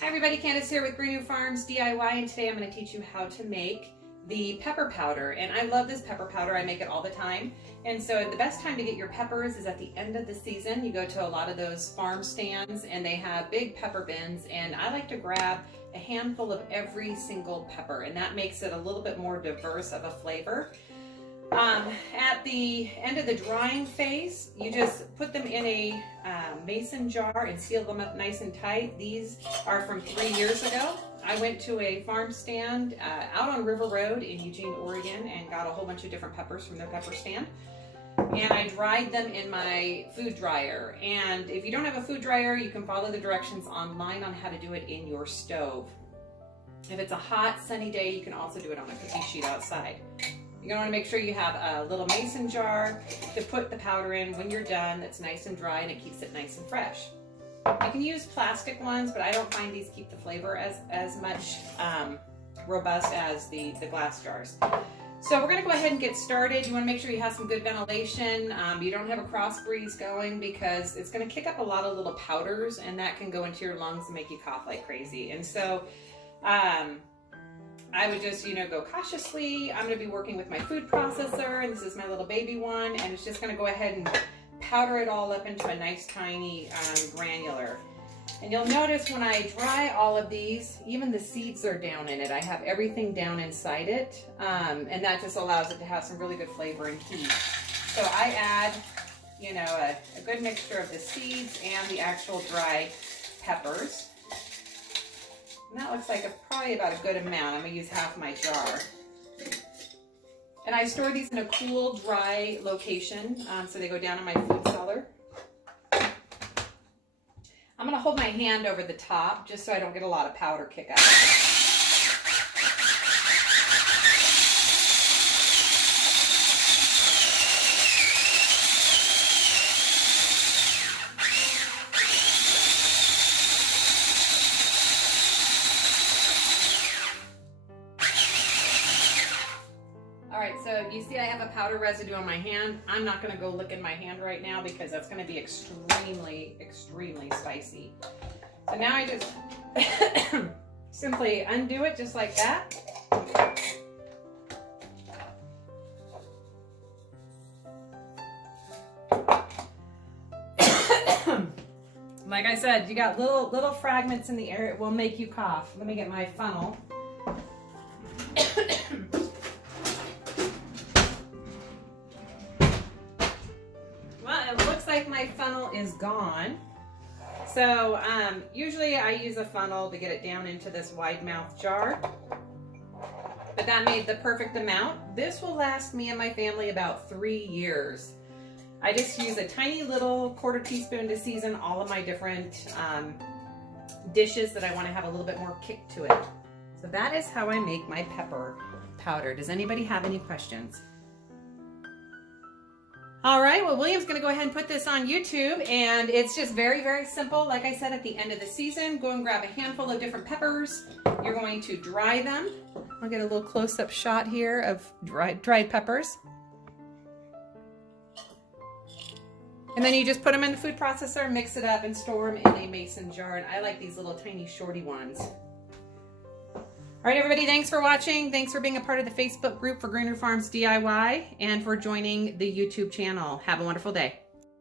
Hi everybody, Candace here with Green New Farms DIY, and today I'm going to teach you how to make the pepper powder. And I love this pepper powder. I make it all the time. And so the best time to get your peppers is at the end of the season. You go to a lot of those farm stands and they have big pepper bins, and I like to grab a handful of every single pepper, and that makes it a little bit more diverse of a flavor. At the end of the drying phase, you just put them in a mason jar and seal them up nice and tight. These are from 3 years ago. I went to a farm stand out on River Road in Eugene, Oregon, and got a whole bunch of different peppers from their pepper stand. And I dried them in my food dryer. And if you don't have a food dryer, you can follow the directions online on how to do it in your stove. If it's a hot, sunny day, you can also do it on a cookie sheet outside. You're gonna wanna make sure you have a little mason jar to put the powder in when you're done that's nice and dry, and it keeps it nice and fresh. You can use plastic ones, but I don't find these keep the flavor as much robust as the glass jars. So we're gonna go ahead and get started. You wanna make sure you have some good ventilation. You don't have a cross breeze going, because it's gonna kick up a lot of little powders, and that can go into your lungs and make you cough like crazy. And so, I would just, go cautiously. I'm going to be working with my food processor, and this is my little baby one, and it's just going to go ahead and powder it all up into a nice tiny granular. And you'll notice when I dry all of these, even the seeds are down in it. I have everything down inside it, and that just allows it to have some really good flavor and heat. So I add, a good mixture of the seeds and the actual dry peppers. And that looks like probably about a good amount. I'm going to use half my jar. And I store these in a cool, dry location, so they go down in my food cellar. I'm going to hold my hand over the top just so I don't get a lot of powder kick out of it. Alright, so you see I have a powder residue on my hand. I'm not going to go lick in my hand right now, because that's going to be extremely, extremely spicy. So now I just simply undo it just like that. Like I said, you got little fragments in the air. It will make you cough. Let me get my funnel. Like my funnel is gone. So usually I use a funnel to get it down into this wide mouth jar, but that made the perfect amount. This will last me and my family about 3 years. I just use a tiny little 1/4 teaspoon to season all of my different dishes that I want to have a little bit more kick to it. So that is how I make my pepper powder. Does anybody have any questions? All right, well, William's going to go ahead and put this on YouTube, and it's just very, very simple. Like I said, at the end of the season, go and grab a handful of different peppers. You're going to dry them. I'll get a little close-up shot here of dried peppers. And then you just put them in the food processor, mix it up, and store them in a mason jar. And I like these little tiny shorty ones. All right, everybody, thanks for watching. Thanks for being a part of the Facebook group for Green New Farms DIY, and for joining the YouTube channel. Have a wonderful day.